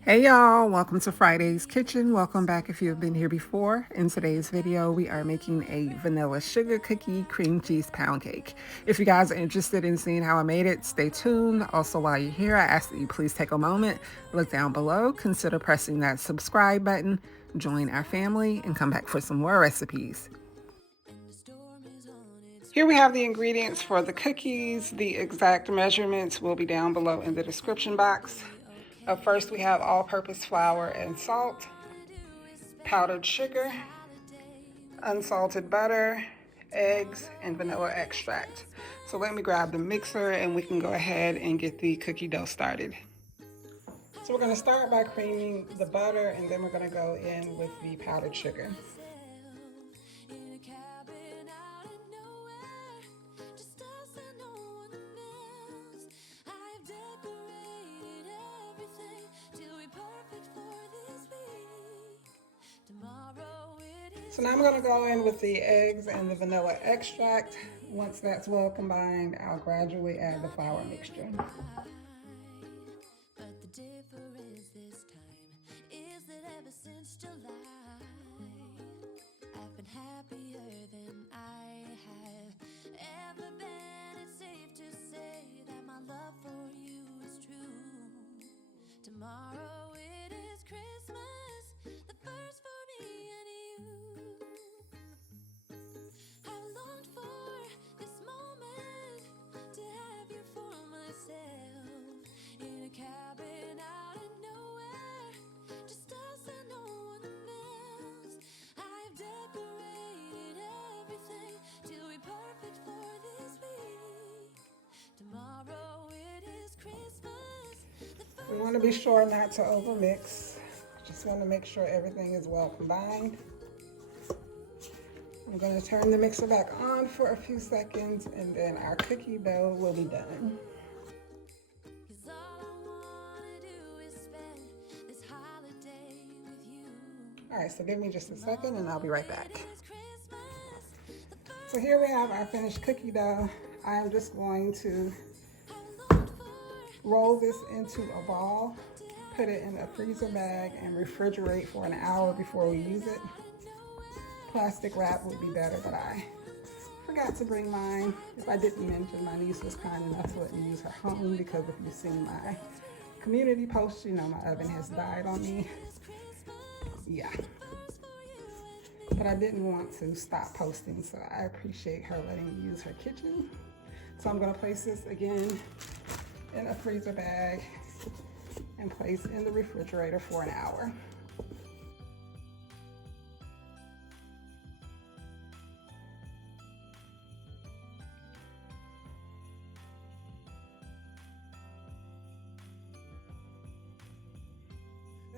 Hey y'all, welcome to Friday's Kitchen. Welcome back if you have been here before. In today's video, we are making a vanilla sugar cookie cream cheese pound cake. If you guys are interested in seeing how I made it, stay tuned. Also, while you're here, I ask that you please take a moment, look down below, consider pressing that subscribe button, join our family, and come back for some more recipes. Here we have the ingredients for the cookies. The exact measurements will be down below in the description box. Up first, we have all-purpose flour and salt, powdered sugar, unsalted butter, eggs, and vanilla extract. So let me grab the mixer and we can go ahead and get the cookie dough started. So we're going to start by creaming the butter, and then we're going to go in with the powdered sugar. So now I'm going to go in with the eggs and the vanilla extract. Once that's well combined, I'll gradually add the flour mixture. Tomorrow it is Christmas, the first for me and you. I've longed for this moment to have you for myself, in a cabin out in nowhere, just us and no one else. I've decorated everything to be perfect for this week. Tomorrow it is Christmas. We want to be sure not to overmix. Just want to make sure everything is well combined. I'm going to turn the mixer back on for a few seconds, and then our cookie dough will be done. All right, so give me just a second and I'll be right back. So here we have our finished cookie dough. I'm just going to roll this into a ball, put it in a freezer bag, and refrigerate for an hour before we use it. Plastic wrap would be better, but I forgot to bring mine. If I didn't mention, my niece was kind enough to let me use her home, because if you've seen my community post, you know my oven has died on me. Yeah. But I didn't want to stop posting, so I appreciate her letting me use her kitchen. So I'm going to place this again in a freezer bag and place in the refrigerator for an hour.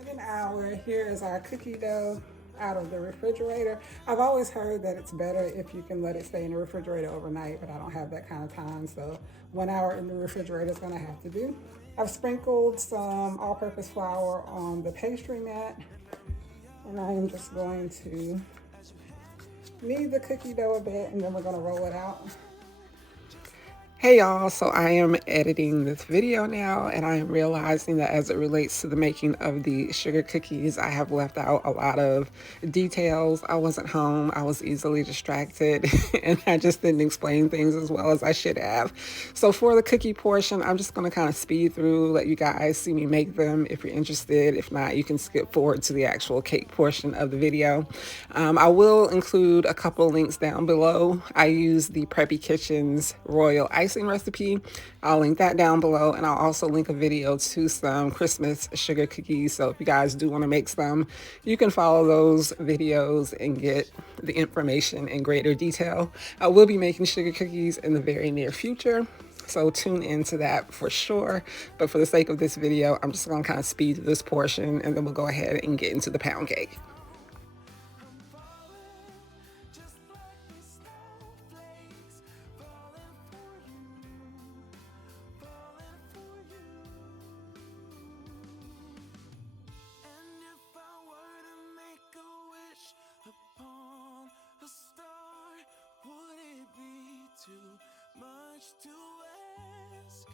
In an hour, here is our cookie dough out of the refrigerator. I've always heard that it's better if you can let it stay in the refrigerator overnight, but I don't have that kind of time, so 1 hour in the refrigerator is gonna have to do. I've sprinkled some all-purpose flour on the pastry mat, and I am just going to knead the cookie dough a bit, and then we're gonna roll it out. Hey y'all, so I am editing this video now, and I am realizing that as it relates to the making of the sugar cookies, I have left out a lot of details. I wasn't home, I was easily distracted, and I just didn't explain things as well as I should have. So for the cookie portion, I'm just going to kind of speed through, let you guys see me make them if you're interested. If not, you can skip forward to the actual cake portion of the video. I will include a couple links down below. I use the Preppy Kitchen's Royal Icing recipe. I'll link that down below, and I'll also link a video to some Christmas sugar cookies. So if you guys do want to make some, you can follow those videos and get the information in greater detail. I will be making sugar cookies in the very near future, so tune into that for sure. But for the sake of this video, I'm just going to kind of speed through this portion, and then we'll go ahead and get into the pound cake. Too much to ask.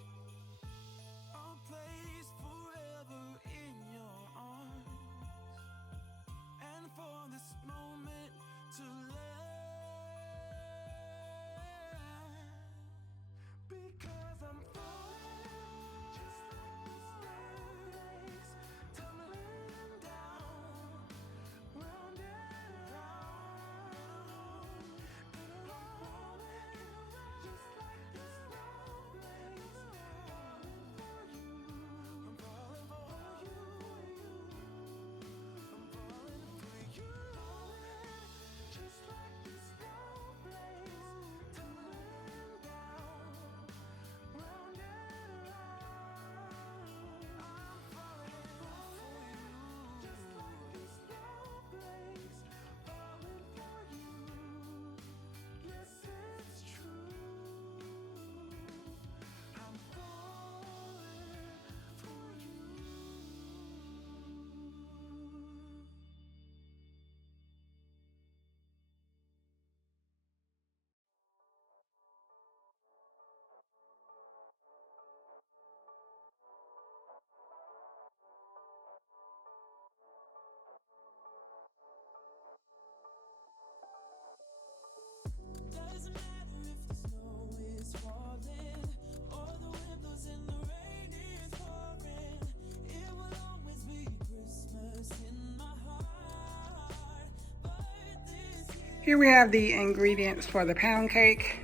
Here we have the ingredients for the pound cake.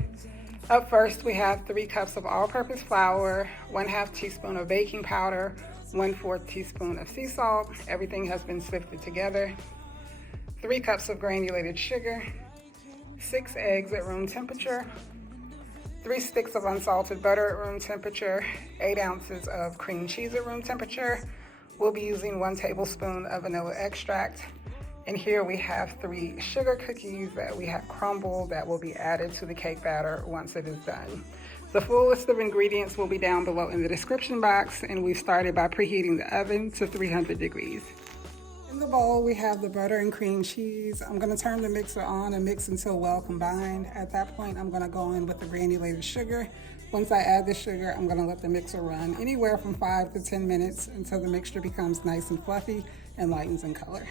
Up first, we have 3 cups of all-purpose flour, 1/2 teaspoon of baking powder, 1/4 teaspoon of sea salt. Everything has been sifted together. 3 cups of granulated sugar, 6 eggs at room temperature, 3 sticks of unsalted butter at room temperature, 8 ounces of cream cheese at room temperature. We'll be using 1 tablespoon of vanilla extract. And here we have 3 sugar cookies that we have crumbled that will be added to the cake batter once it is done. The full list of ingredients will be down below in the description box, and we've started by preheating the oven to 300 degrees. In the bowl, we have the butter and cream cheese. I'm gonna turn the mixer on and mix until well combined. At that point, I'm gonna go in with the granulated sugar. Once I add the sugar, I'm gonna let the mixer run anywhere from 5 to 10 minutes until the mixture becomes nice and fluffy and lightens in color.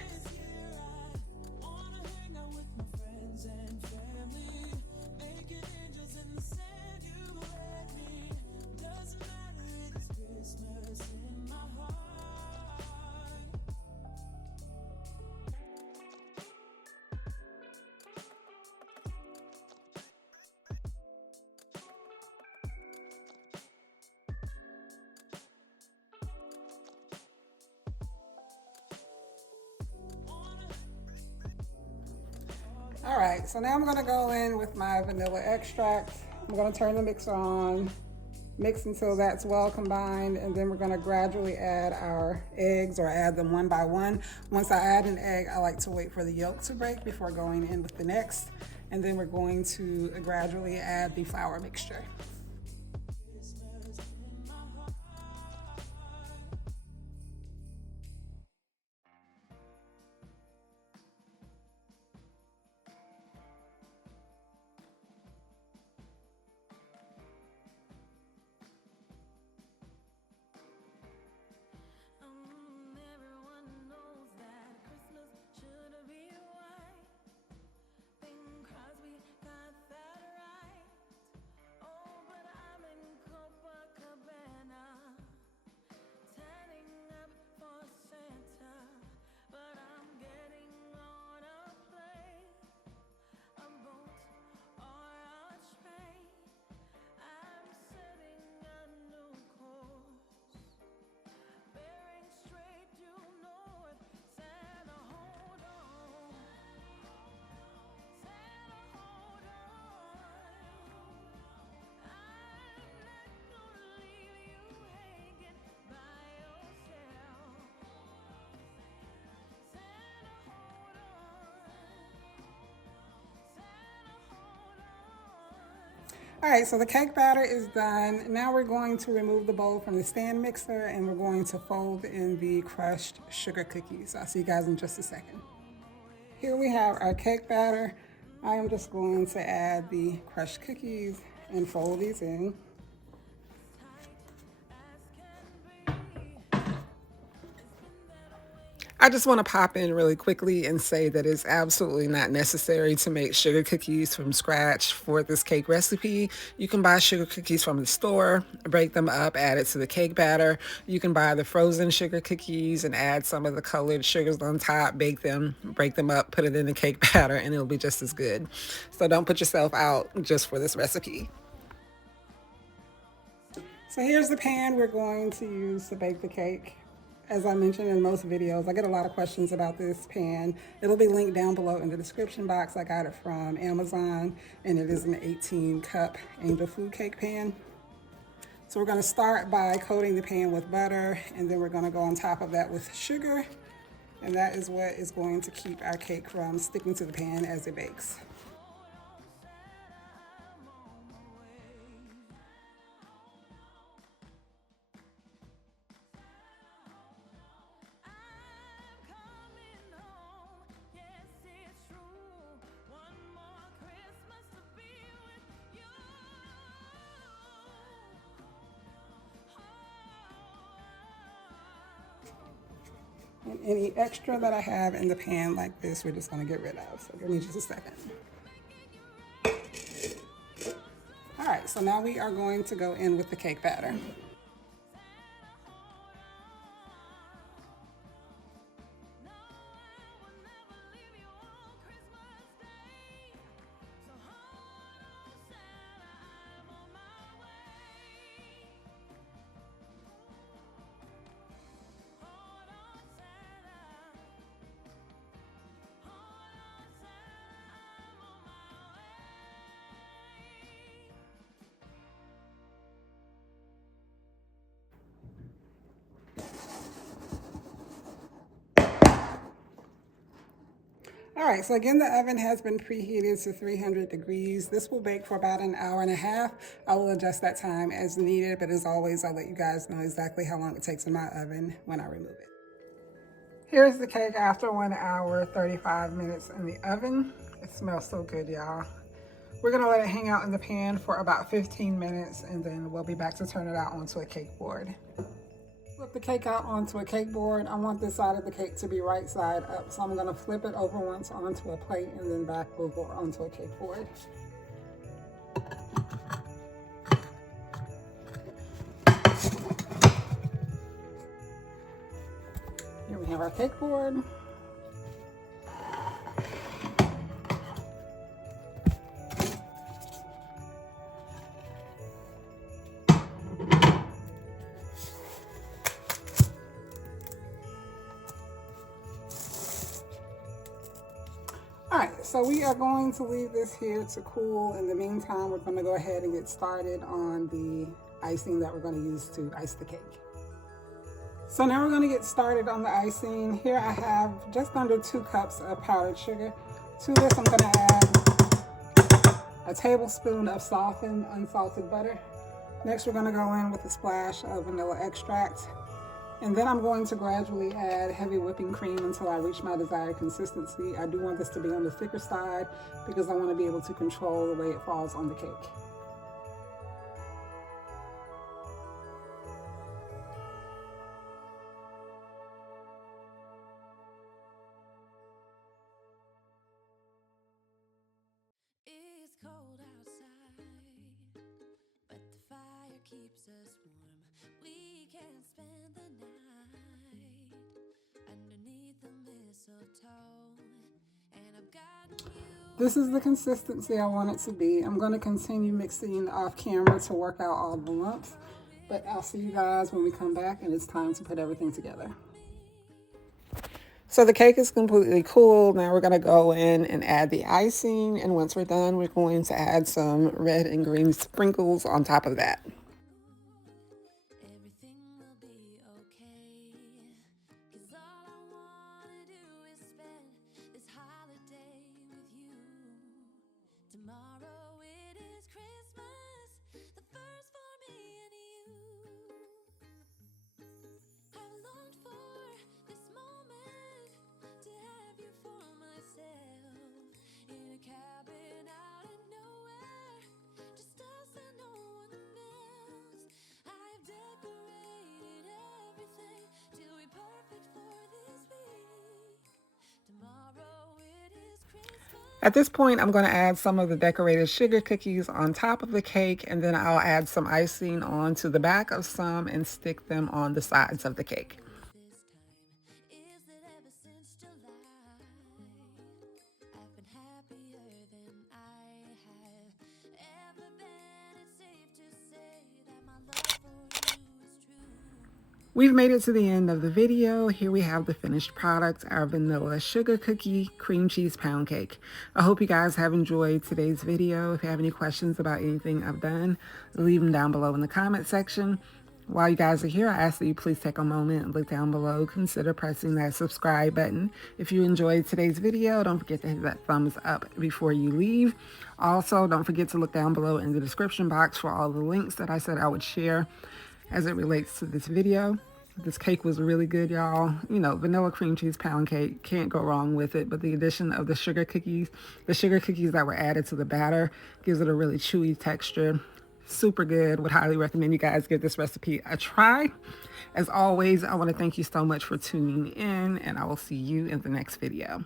All right, so now I'm gonna go in with my vanilla extract. I'm gonna turn the mixer on, mix until that's well combined, and then we're gonna gradually add our eggs, or add them one by one. Once I add an egg, I like to wait for the yolk to break before going in with the next, and then we're going to gradually add the flour mixture. Everyone knows that Christmas should be white. Think 'cause we got that right. Oh, but I'm in Copacabana, tanning up for Santa. But I'm getting on a plane, a boat, or a train. I'm setting a new course, bearing straight due north. Santa, hold on. Santa, hold on. I'm not gonna leave you hanging by yourself. Santa, hold on. Santa, hold on. All right, so the cake batter is done. Now we're going to remove the bowl from the stand mixer, and we're going to fold in the crushed sugar cookies. I'll see you guys in just a second. Here we have our cake batter. I am just going to add the crushed cookies and fold these in. I just want to pop in really quickly and say that it's absolutely not necessary to make sugar cookies from scratch for this cake recipe. You can buy sugar cookies from the store, break them up, add it to the cake batter. You can buy the frozen sugar cookies and add some of the colored sugars on top, bake them, break them up, put it in the cake batter, and it'll be just as good. So don't put yourself out just for this recipe. So here's the pan we're going to use to bake the cake. As I mentioned in most videos, I get a lot of questions about this pan. It'll be linked down below in the description box. I got it from Amazon, and it is an 18-cup angel food cake pan. So we're gonna start by coating the pan with butter, and then we're gonna go on top of that with sugar, and that is what is going to keep our cake from sticking to the pan as it bakes. And any extra that I have in the pan like this, we're just gonna get rid of. So give me just a second. All right, so now we are going to go in with the cake batter. All right, so again, the oven has been preheated to 300 degrees. This will bake for about an hour and a half. I will adjust that time as needed, but as always, I'll let you guys know exactly how long it takes in my oven when I remove it. Here's the cake after 1 hour, 35 minutes in the oven. It smells so good, y'all. We're gonna let it hang out in the pan for about 15 minutes and then we'll be back to turn it out onto a cake board. Flip the cake out onto a cake board. I want this side of the cake to be right side up, so I'm gonna flip it over once onto a plate and then back over onto a cake board. Here we have our cake board. All right, so we are going to leave this here to cool. In the meantime, we're going to go ahead and get started on the icing that we're going to use to ice the cake. So now we're going to get started on the icing. Here I have just under 2 cups of powdered sugar. To this, I'm going to add a tablespoon of softened unsalted butter. Next, we're going to go in with a splash of vanilla extract. And then I'm going to gradually add heavy whipping cream until I reach my desired consistency. I do want this to be on the thicker side because I want to be able to control the way it falls on the cake. It's cold outside, but the fire keeps us warm. We can spend the night underneath the mistletoe, and I've got you. This is the consistency I want it to be. I'm going to continue mixing off camera to work out all the lumps, but I'll see you guys when we come back and it's time to put everything together. So the cake is completely cool. Now we're going to go in and add the icing, and once we're done, we're going to add some red and green sprinkles on top of that. Everything will be okay, 'cause all I wanna do is spend this holiday with you. Tomorrow it is Christmas, the first for me and you. I've longed for this moment to have you for myself, in a cabin out of nowhere, just us and no one else. I've decorated everything till we're perfect for this week. Tomorrow it is Christmas. At this point, I'm going to add some of the decorated sugar cookies on top of the cake, and then I'll add some icing onto the back of some and stick them on the sides of the cake. This time is that ever since July, I've been happier than I have ever been. It's safe to say that my love for you is true. We've made it to the end of the video. Here we have the finished product, our vanilla sugar cookie cream cheese pound cake. I hope you guys have enjoyed today's video. If you have any questions about anything I've done, leave them down below in the comment section. While you guys are here, I ask that you please take a moment and look down below. Consider pressing that subscribe button. If you enjoyed today's video, don't forget to hit that thumbs up before you leave. Also, don't forget to look down below in the description box for all the links that I said I would share as it relates to this video. This cake was really good, y'all. You know, vanilla cream cheese pound cake, can't go wrong with it. But the addition of the sugar cookies that were added to the batter gives it a really chewy texture. Super good. Would highly recommend you guys give this recipe a try. As always, I want to thank you so much for tuning in, and I will see you in the next video.